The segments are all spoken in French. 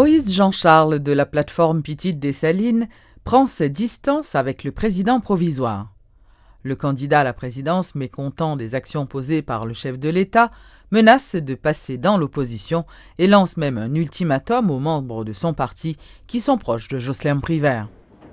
Moïse Jean-Charles de la plateforme Petite Dessalines prend ses distances avec le président provisoire. Le candidat à la présidence, mécontent des actions posées par le chef de l'État, menace de passer dans l'opposition et lance même un ultimatum aux membres de son parti qui sont proches de Jocelyn Privert.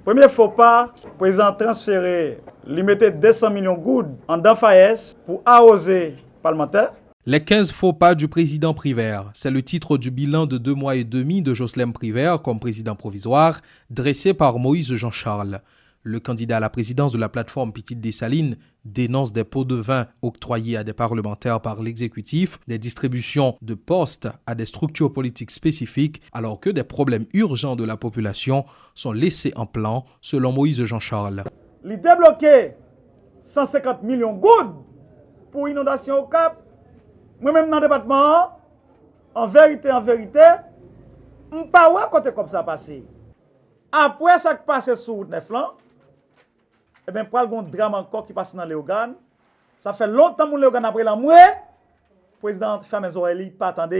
Premier faux pas, le président transféré, limité 200 millions de gouttes en DAFAES pour arroser parlementaire. Les 15 faux pas du président Privert, c'est le titre du bilan de 2 mois et demi de Jocelyn Privert comme président provisoire, dressé par Moïse Jean-Charles. Le candidat à la présidence de la plateforme Petite Dessalines dénonce des pots de vin octroyés à des parlementaires par l'exécutif, des distributions de postes à des structures politiques spécifiques, alors que des problèmes urgents de la population sont laissés en plan, selon Moïse Jean-Charles. Il débloqué 150 millions de gouttes pour inondation au Cap. Moi-même dans le département, en vérité, je ne sais pas côté comme ça passé. Après ça qui passe sur route 9 là, eh bien, pour un drame encore qui passe dans Léogane, ça fait longtemps que Léogane après la mouée, le président ferme les oreilles, pas attendre.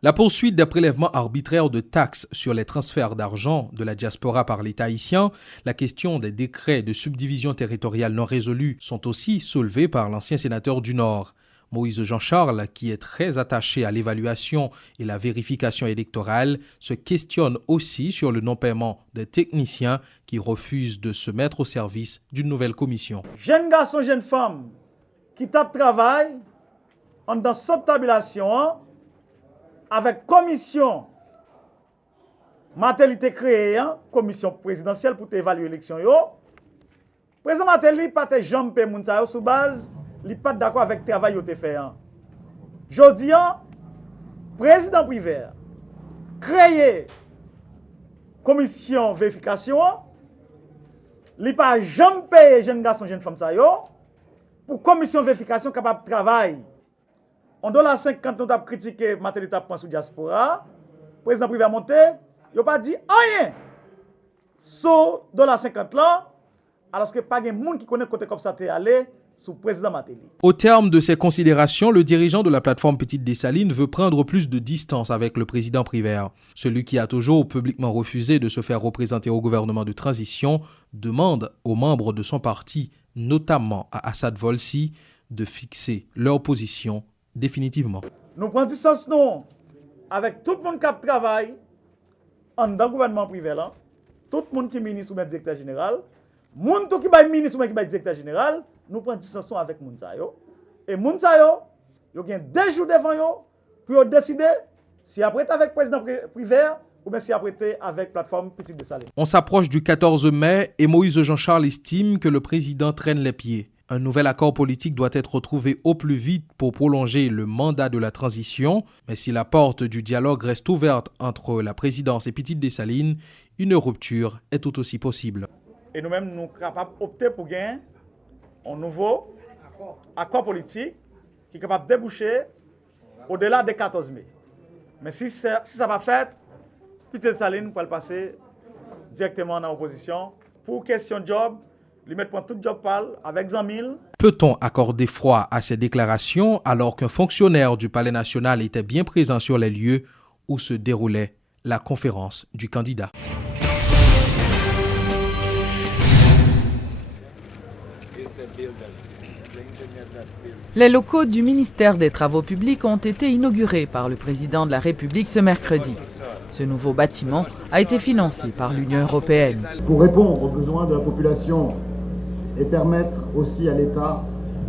La poursuite des prélèvements arbitraires de taxes sur les transferts d'argent de la diaspora par l'État haïtien, la question des décrets de subdivision territoriale non résolus sont aussi soulevés par l'ancien sénateur du Nord. Moïse Jean-Charles, qui est très attaché à l'évaluation et la vérification électorale, se questionne aussi sur le non-paiement des techniciens qui refusent de se mettre au service d'une nouvelle commission. Jeunes garçons, jeunes femmes qui tapent travail dans cette tabulation avec commission maternité créée, commission présidentielle pour évaluer l'élection. Président Matéli pas te jambes payer moun sa yo sous base, li pas d'accord avec le travail yo te fait. Jodi président Privert créé commission vérification, li pas jambes payer jeunes garçons, jeunes femmes sa yo pour commission vérification capable de travail. On $50 nous t'a critiqué Matéli t'a prend sous diaspora, président Privert monté, yo pas dit rien. So $50 là, alors que pas de monde qui connaît côté comme ça t'est allé sous président Matéli. Au terme de ces considérations, le dirigeant de la plateforme Petite Dessalines veut prendre plus de distance avec le président Privert. Celui qui a toujours publiquement refusé de se faire représenter au gouvernement de transition demande aux membres de son parti, notamment à Assad Volsi, de fixer leur position définitivement. Nous prenons distance non avec tout le monde qui travaille dans le gouvernement privé là, tout le monde qui est ministre ou directeur général, moun tout qui est ministre ou qui est directeur général, nous prenons distance avec moun sa yo. Et moun sa yo, yo gen 2 jours devant yo pour décider si après avec président Privert ou bien si après avec plateforme Petite Dessalines. On s'approche du 14 mai et Moïse Jean-Charles estime que le président traîne les pieds. Un nouvel accord politique doit être trouvé au plus vite pour prolonger le mandat de la transition, mais si la porte du dialogue reste ouverte entre la présidence et Petite Dessalines, une rupture est tout aussi possible. Et nous-mêmes, nous sommes capables d'opter pour gagner un nouveau accord politique qui est capable de déboucher au-delà des 14 mai. Mais si ça va faire, Petite Dessalines peut passer directement dans l'opposition pour question de job. Lui mettre pour tout job parle avec 100 000. Peut-on accorder foi à ces déclarations alors qu'un fonctionnaire du Palais national était bien présent sur les lieux où se déroulait la conférence du candidat? Les locaux du ministère des Travaux publics ont été inaugurés par le président de la République ce mercredi. Ce nouveau bâtiment a été financé par l'Union européenne. Pour répondre aux besoins de la population et permettre aussi à l'État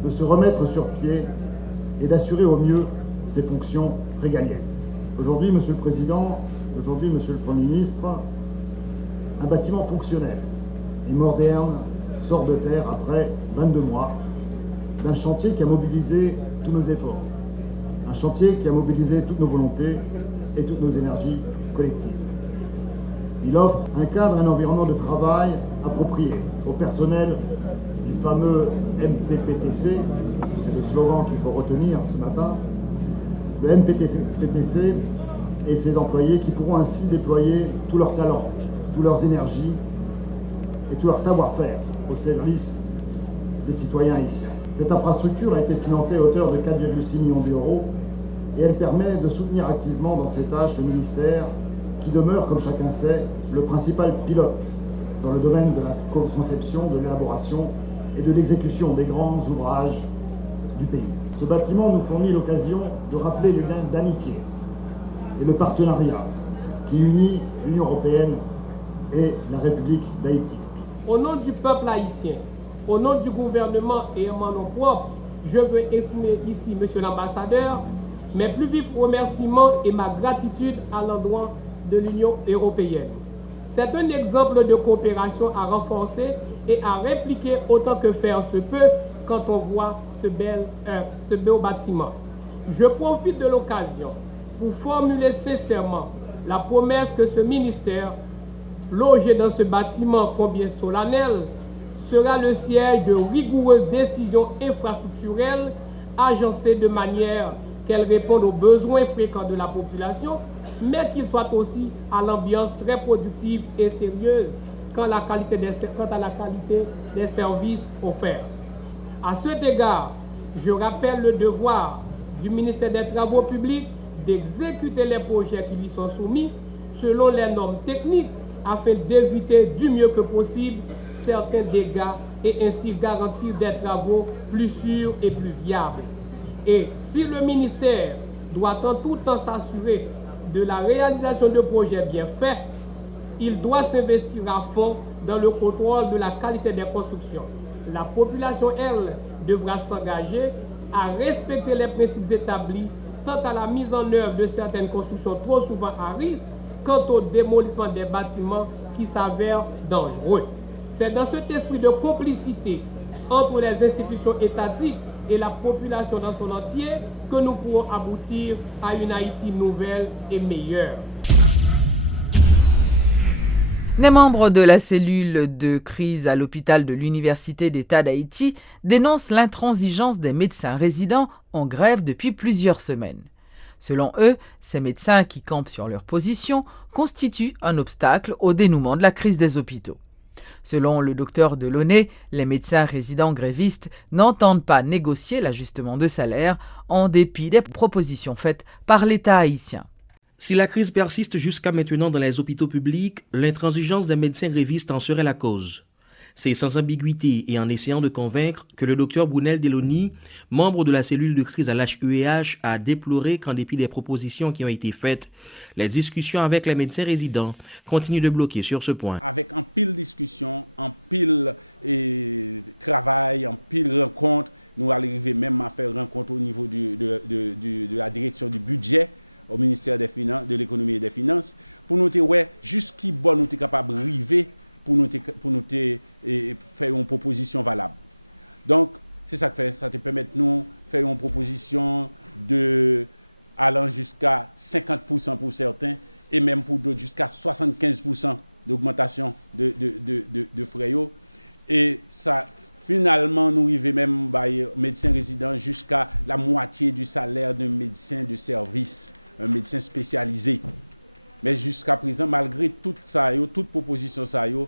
de se remettre sur pied et d'assurer au mieux ses fonctions régaliennes. Aujourd'hui, Monsieur le Président, aujourd'hui, Monsieur le Premier ministre, un bâtiment fonctionnel et moderne sort de terre après 22 mois d'un chantier qui a mobilisé tous nos efforts, un chantier qui a mobilisé toutes nos volontés et toutes nos énergies collectives. Il offre un cadre, un environnement de travail approprié au personnel du fameux MTPTC, c'est le slogan qu'il faut retenir ce matin, le MTPTC et ses employés qui pourront ainsi déployer tous leurs talents, toutes leurs énergies et tout leur savoir-faire au service des citoyens haïtiens. Cette infrastructure a été financée à hauteur de 4,6 millions d'euros et elle permet de soutenir activement dans ces tâches le ministère qui demeure, comme chacun sait, le principal pilote dans le domaine de la conception, de l'élaboration et de l'exécution des grands ouvrages du pays. Ce bâtiment nous fournit l'occasion de rappeler les liens d'amitié et le partenariat qui unit l'Union européenne et la République d'Haïti. Au nom du peuple haïtien, au nom du gouvernement et en mon nom propre, je veux exprimer ici, Monsieur l'ambassadeur, mes plus vifs remerciements et ma gratitude à l'endroit de l'Union européenne. C'est un exemple de coopération à renforcer et à répliquer autant que faire se peut quand on voit ce beau bâtiment. Je profite de l'occasion pour formuler sincèrement la promesse que ce ministère, logé dans ce bâtiment combien solennel, sera le siège de rigoureuses décisions infrastructurelles agencées de manière qu'elles répondent aux besoins fréquents de la population, mais qu'ils soient aussi à l'ambiance très productive et sérieuse quant à la qualité des services offerts. À cet égard, je rappelle le devoir du ministère des Travaux publics d'exécuter les projets qui lui sont soumis selon les normes techniques afin d'éviter du mieux que possible certains dégâts et ainsi garantir des travaux plus sûrs et plus viables. Et si le ministère doit en tout temps s'assurer de la réalisation de projets bien faits, il doit s'investir à fond dans le contrôle de la qualité des constructions. La population, elle, devra s'engager à respecter les principes établis tant à la mise en œuvre de certaines constructions trop souvent à risque, quant au démolissement des bâtiments qui s'avèrent dangereux. C'est dans cet esprit de complicité entre les institutions étatiques et la population dans son entier que nous pourrons aboutir à une Haïti nouvelle et meilleure. Les membres de la cellule de crise à l'hôpital de l'Université d'État d'Haïti dénoncent l'intransigeance des médecins résidents en grève depuis plusieurs semaines. Selon eux, ces médecins qui campent sur leur position constituent un obstacle au dénouement de la crise des hôpitaux. Selon le docteur Delaunay, les médecins résidents grévistes n'entendent pas négocier l'ajustement de salaire en dépit des propositions faites par l'État haïtien. Si la crise persiste jusqu'à maintenant dans les hôpitaux publics, l'intransigeance des médecins grévistes en serait la cause. C'est sans ambiguïté et en essayant de convaincre que le docteur Brunel Deloni, membre de la cellule de crise à l'HEH, a déploré qu'en dépit des propositions qui ont été faites, les discussions avec les médecins résidents continuent de bloquer sur ce point. Avec un pile discussion, un pile travail, un pile rencontre, nous arrivons même à faire rencontre au niveau de la direction du budget, au ministère des Finances, de l'économie et des finances, pour nous dire ouais, jusqu'à bon nous sommes capables d'arriver pour nous faire une proposition valable. Donc, c'est ça que fait, ça te permet de nous faire une proposition allant jusqu'à 50% pour certains et même pour d'autres jusqu'à 75% d'augmentation de frais. Et ça, finalement, nous arrivons même médecin résident jusqu'à la moitié du salaire d'un médecin de service, un médecin spécialisé. Mais jusqu'à présent, malgré tout ça, toute proposition ça, nous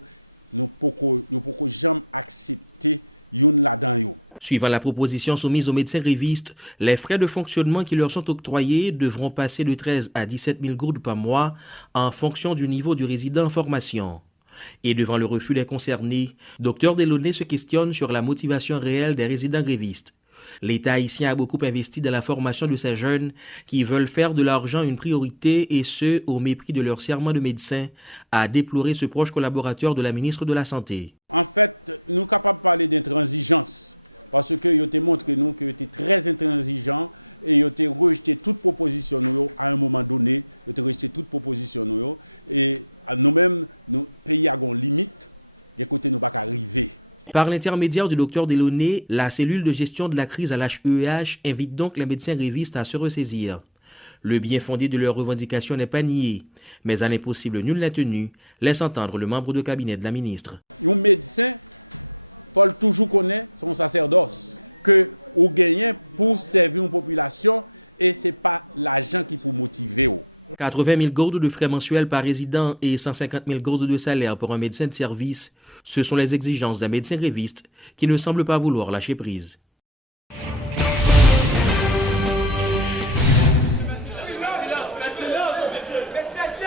ne pouvons jamais accepter une là-dedans. Suivant la proposition soumise aux médecins grévistes, les frais de fonctionnement qui leur sont octroyés devront passer de 13 à 17 000 gourdes par mois en fonction du niveau du résident en formation. Et devant le refus des concernés, Dr Delaunay se questionne sur la motivation réelle des résidents grévistes. L'État haïtien a beaucoup investi dans la formation de ces jeunes qui veulent faire de l'argent une priorité et ce, au mépris de leur serment de médecin, a déploré ce proche collaborateur de la ministre de la Santé. En fait, nous sommes capables de parler d'intransigeance parce que ils ont montré nous qu'ils étaient très intransigeants et ils ont rejeté toute proposition à un moment donné. Ils ont rejeté toute proposition et nous-mêmes, nous pays à une limite, des côtés nous ne pouvons pas arriver. Par l'intermédiaire du docteur Delaunay, la cellule de gestion de la crise à l'HEH invite donc les médecins grévistes à se ressaisir. Le bien fondé de leurs revendications n'est pas nié, mais à l'impossible nul n'est tenu, laisse entendre le membre de cabinet de la ministre. Un médecin, il faut toujours connaître son sacerdoce, que vous gagnez pour servir une population et ce n'est pas l'argent qui peut motiver. 80 000 gourdes de frais mensuels par résident et 150 000 gourdes de salaire pour un médecin de service, ce sont les exigences d'un médecin gréviste qui ne semble pas vouloir lâcher prise.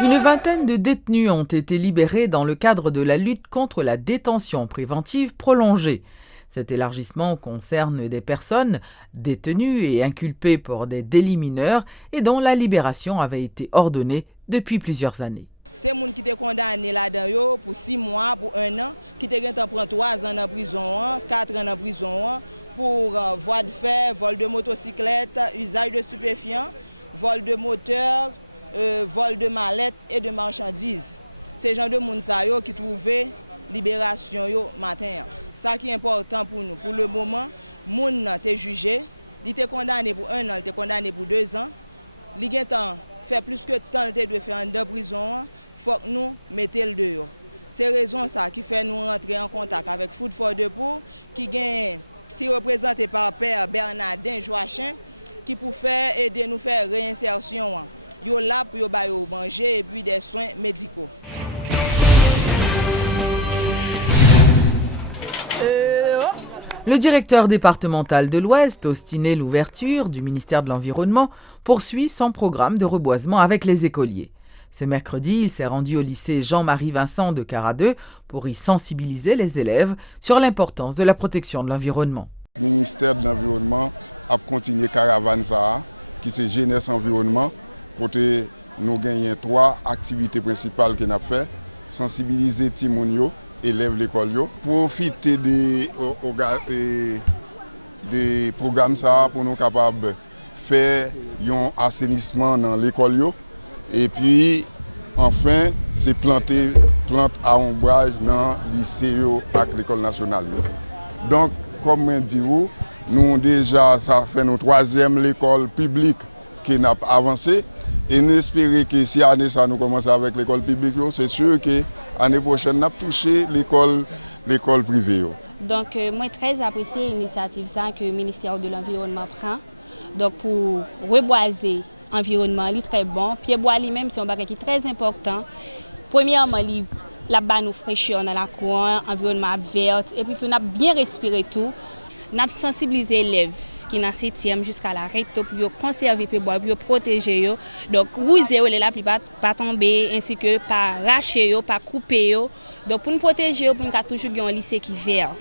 Une vingtaine de détenus ont été libérés dans le cadre de la lutte contre la détention préventive prolongée. Cet élargissement concerne des personnes détenues et inculpées pour des délits mineurs et dont la libération avait été ordonnée depuis plusieurs années. C'est gens qui étaient condamnés là-dedans pour 6 mois, pour 1 an, qui étaient pris 3 ans en prison, 4 ans en prison pour voie de fait, vol de motocyclette, usage de stupéfiants, vol de moteur, vol de mallettes et de marchandises. Ces gens de gens qui trouvaient libération yo matin. Ça qui est important pour nous. Pour le moment, moun été jugé, il était condamné pour 1 an, il était condamné pour 2 ans. Il fait plus que temps de faire en prison, faut que nous mettions le dehors. C'est raison ça qui fait nous rentrer en contact avec Food for the Poor qui est représenté par Père Bernardin Joachim qui pour faire aider nous faire réinsertion. Yo là pour yo manger et puis des soins médicaux. Le directeur départemental de l'Ouest, ostiné l'ouverture du ministère de l'Environnement, poursuit son programme de reboisement avec les écoliers. Ce mercredi, il s'est rendu au lycée Jean-Marie Vincent de Caradeux pour y sensibiliser les élèves sur l'importance de la protection de l'environnement. Le ministère de l'Environnement a continué caravane ça, qui c'est jeunesse environnement. Côté nous gagnons 3 activités principales qu'on a fait, sensibiliser Timonio, élèves l'école, profiter des programmes ça pour nous capables faire un assainissement dans l'école et puis enfin c'est planter plantes à ombrage dans le lycée avec l'école nationale. Donc comme je dis, nous déjà ça fait notre 3e l'école publique qui n'a pas avancé. Et nous espérons que si l'année ça nous commence avec l'école publique, c'est sûr que l'année prochaine nous avons touché l'école privée. Donc moi très apprécié l'initiative que le ministère de l'Environnement prend. Donc pour reboiser l'environnement, c'est très bon. Pied-bois lui-même c'est un bagage qui est très important. Premièrement, la bas nous fraîcheur dans la cour, environnement vert et puis nous avons bien respiré tout. Nous avons sensibilisé les élèves qui sont 7e jusqu'à la recto pour conserver les bois, pour protéger. Donc, rouser les là pour pas tomber, ainsi que pas racher, pas couper. Donc, pour nous protéger, pour nous toujours un lycée qui est vert.